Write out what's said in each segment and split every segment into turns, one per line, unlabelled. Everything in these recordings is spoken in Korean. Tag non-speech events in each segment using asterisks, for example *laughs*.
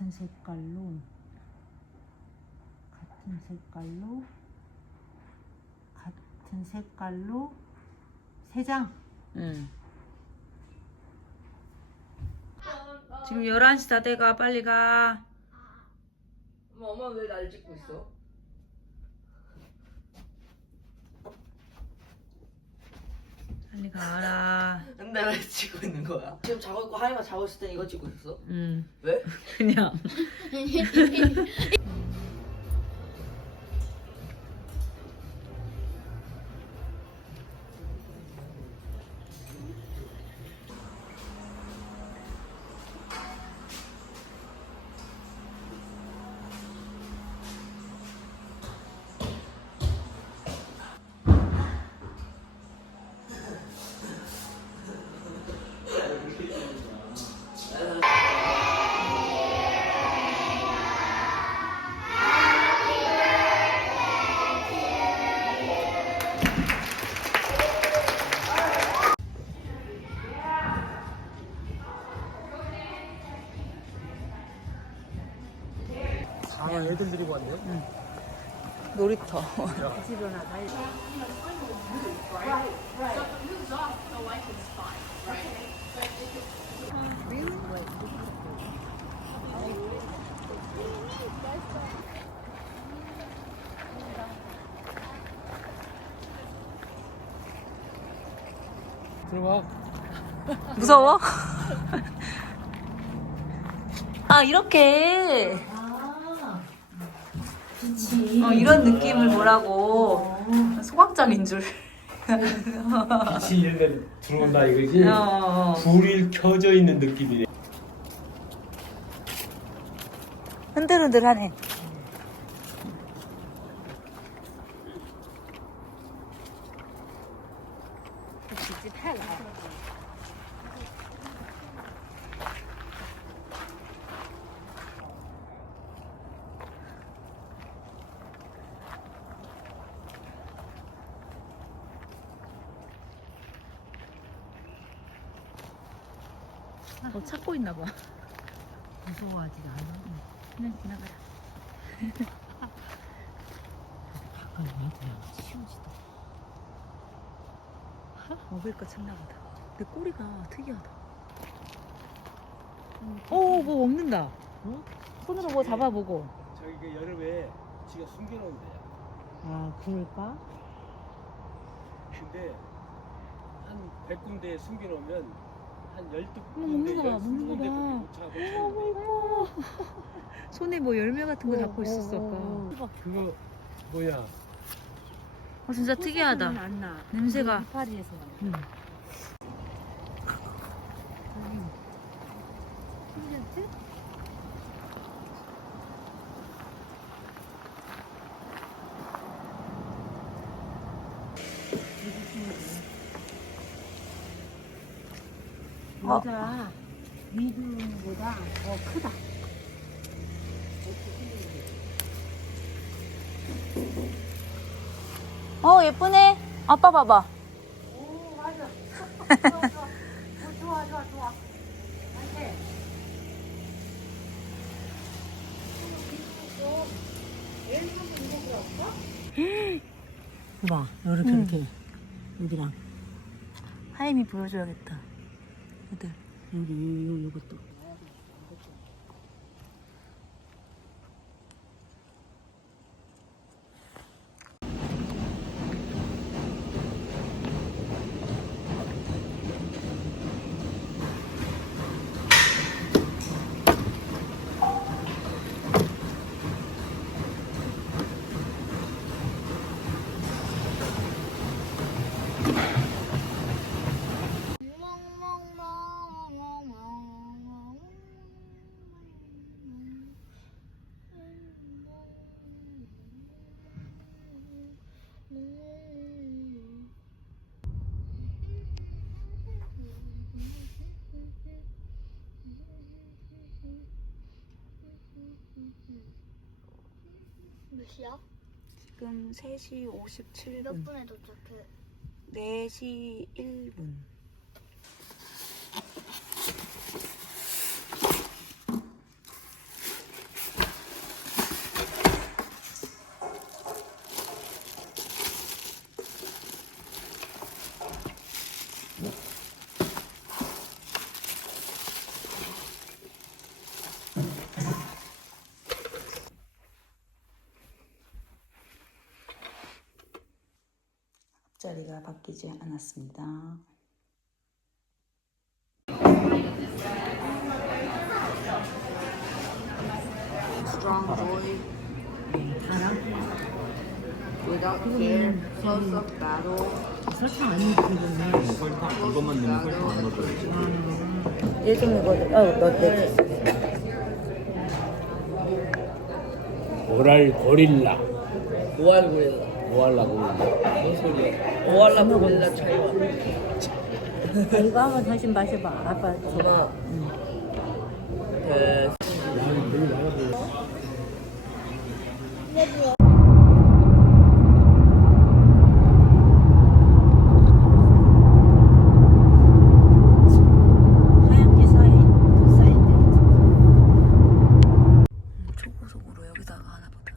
같은 색깔로 같은 색깔로 같은 색깔로 세 장.
응. 지금 11시 다 돼가 빨리 가.
엄마 왜 날 찍고 있어?
빨리 가라.
근데 왜 찍고 있는 거야? 지금 자고 있고 하이가 자고 있을 때 이거 찍고 있어?
응.
왜?
그냥. *laughs*
아, 애들 데리고 왔네.
놀이터.
들어가.
무서워? *laughs* 아 이렇게 어, 이런 느낌을 보라고 소각장인 줄.
빛이 이런데 들어온다 이거지.
어.
불이 켜져 있는 느낌이네.
흔들흔들하네. 뭐 찾고 있나 봐.
무서워하지 않아.
그냥 지나가라.
가까이 애들이랑 치우지도.
먹을 거 찾나 보다. 근데 꼬리가 특이하다. 어, 뭐 먹는다.
응?
손으로 뭐 잡아보고.
저기 그 여름에 지가 숨겨놓은 데야.
아 그럴까?
근데 한 100군데에 숨겨놓으면 한 12군데,
어머, 먹는 거 봐, 먹는 거 봐.
못 찾아, 못 찾아.
어머, *laughs* 손에 뭐 열매 같은 거 잡고
어,
있었어,
어,
아까.
어.
그거 뭐야?
어, 진짜 특이하다.
소스는 안 나.
냄새가.
이파리에서 나.
어.
여자 미두보다 더 크다.
어, 예쁘네. 아빠 봐봐.
오 맞아. 좋아 좋아 좋아 좋아 좋아. 안돼. 봐, 이렇게
응.
이렇게 여기랑
하임이 보여줘야겠다. 애들.
여기 요, 요, 요것도.
몇 시야?
지금 3시 57분.
몇 분에 도착해?
4시 1분. 자리가 바뀌지 않았습니다.
Strong. Without fear, close up battle.
설탕 이것만 넣으면 설탕 안 넣어줘야지.
얘좀 이거 어, 넣었대.
오랄 고릴라.
오알 고릴라.
오할라 고릴라.
뭔 소리야? 오알라 고릴라 차이와.
이거 한번 다시 마셔봐. 아빠
전화. 그
하얗게 쌓인 쌓인
초고속으로 여기다가 하나 보다.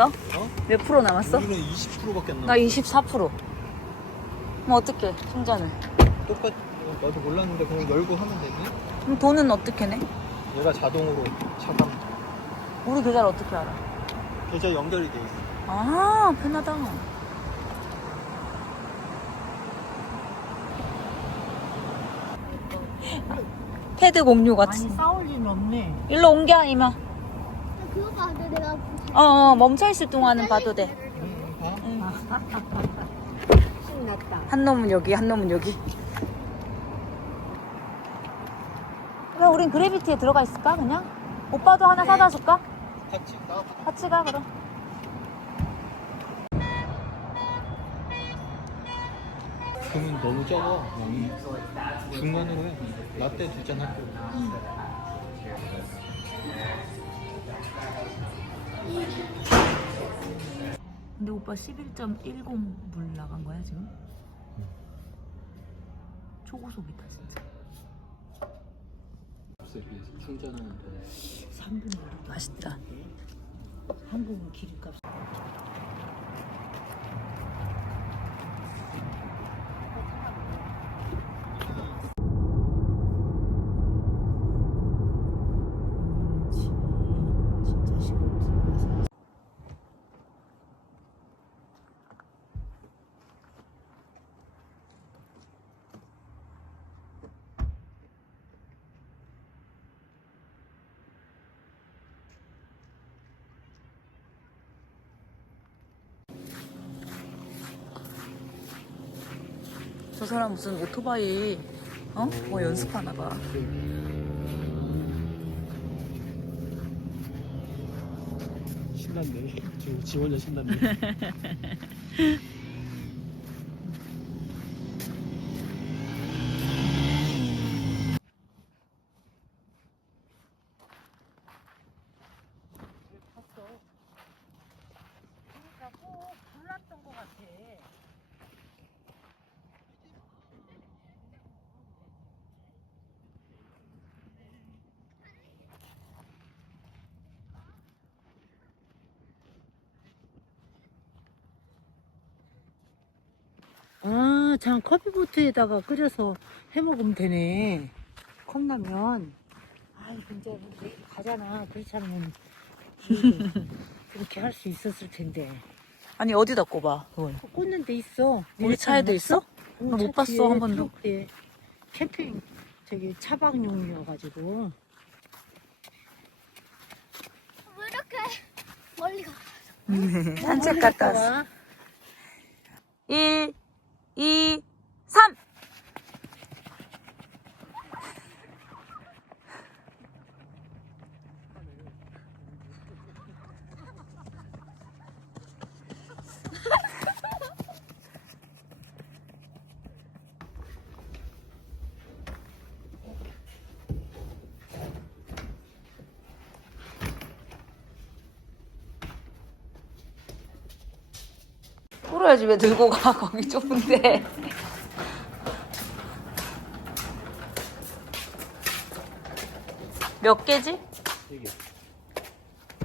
어? 몇 프로 남았어?
우리는 20%밖에
안나
남았어.
24%. 그럼 어떻게 충전을?
똑같. 나도 몰랐는데 그냥 열고 하면 되니?
그럼 돈은 어떻게 내?
얘가 자동으로 차감.
우리 계좌를 어떻게 알아?
계좌 연결이 돼 있어.
아 편하다. *laughs* 패드 공유 같이.
아니 싸울 일은 없네.
일로 옮겨 이마.
그거 봐도 내가
어, 어 멈춰 있을 동안은 봐도 돼.
응, 봐.
신났다.
한 놈은 여기, 한 놈은 여기. 그럼 우린 그래비티에 들어가 있을까 그냥? 오빠도 하나 사다 줄까?
같이 나
같이 가 그럼.
그러면 너무 적어. 양이. 중간으로 해. 라떼 두잔 할게.
근데 오빠 11.10불 나간 거야 지금? 초고속이다 진짜.
값에 비해서 충전하는데
3분의
맛있다.
한국은 기름값. 진짜 시골 들어가서
저 사람 무슨 오토바이 어? 뭐 연습하나 봐.
신났네. 지금 지 혼자 신났네. *laughs*
그러니까 꼭 불났던 것 같아. 아, 참 커피보트에다가 끓여서 해 먹으면 되네. 컵라면. 아, 진짜 우리 내일 가잖아. 그렇지 않으면 그렇게 할 수 있었을 텐데.
아니 어디다 꼽아 그걸?
꽂는 데 있어.
우리 차에도 있어?
응, 나못차
봤어,
뒤에
한 번도.
트렁크에 캠핑 저기 차박용이어가지고
왜 이렇게 멀리 가?
산책 갔다 왔어. 1, さん。 풀어야지 왜 들고 가 *laughs* 거기 좁은데 몇 개지?
세 개.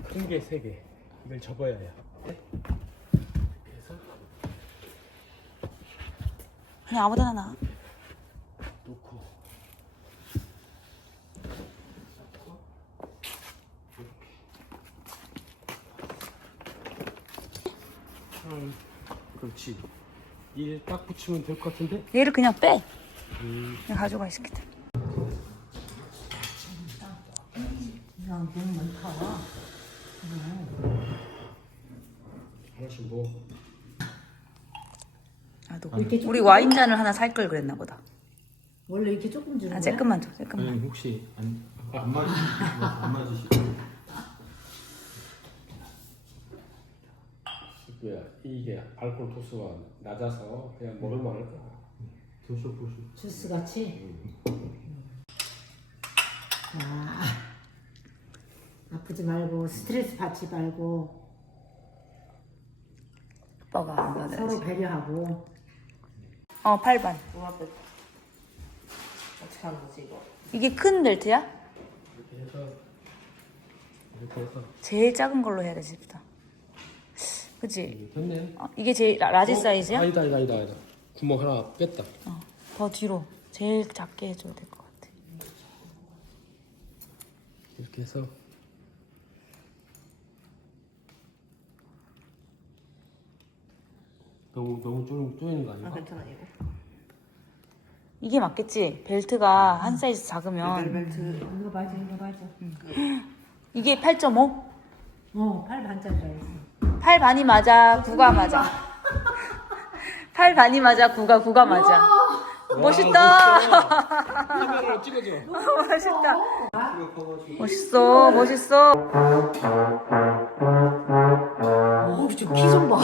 큰 게 세 개. 이걸 접어야 해.
그냥 아무데나 나
그렇지. 일 딱 붙이면 될 것 같은데?
얘를 그냥 빼.
음.
그냥 가져가.
그냥 너무 많다.
하나씩 뭐.
아, 너
이렇게
우리 와인 잔을 하나 살 걸 그랬나 보다.
원래 이렇게 조금 주는
아,
거야?
조금만 줘, 조금만.
아니 혹시 안, 안 맞으시고 안 맞으시고
그야 이게 알코올 도수가 낮아서 그냥 먹을 만 할 거야.
드셔보시고
주스 같이. 아, 아프지 말고 스트레스 받지 말고
오빠가 안 받아야지.
서로 배려하고.
어, 8반.
어떻게 하는 거지 이거?
이게 큰 벨트야?
이렇게 해서 이렇게 해서
제일 작은 걸로 해야 되지, 보다. 그치?
됐네.
어, 이게 제일 라- 라지 사이즈야?
아니다 아니다 아니다 아니다. 구멍 하나 뺐다.
어, 더 뒤로. 제일 작게 해줘야 될 것 같아.
이렇게 해서 너무 너무 쪼 쪼이는 거 아닌가?
아 괜찮아 이거.
이게 맞겠지? 벨트가 한 사이즈 작으면.
벨트
이거 맞아, 이거 맞아.
이게 8.5?
어, 팔 반짜리라
8 반이 맞아, 9가 맞아. 8 반이 맞아, 9가 9가 맞아. 멋있다.
카메라로 찍어줘. *laughs*
멋있다. 멋있어, 멋있어.
어, 저피좀 봐.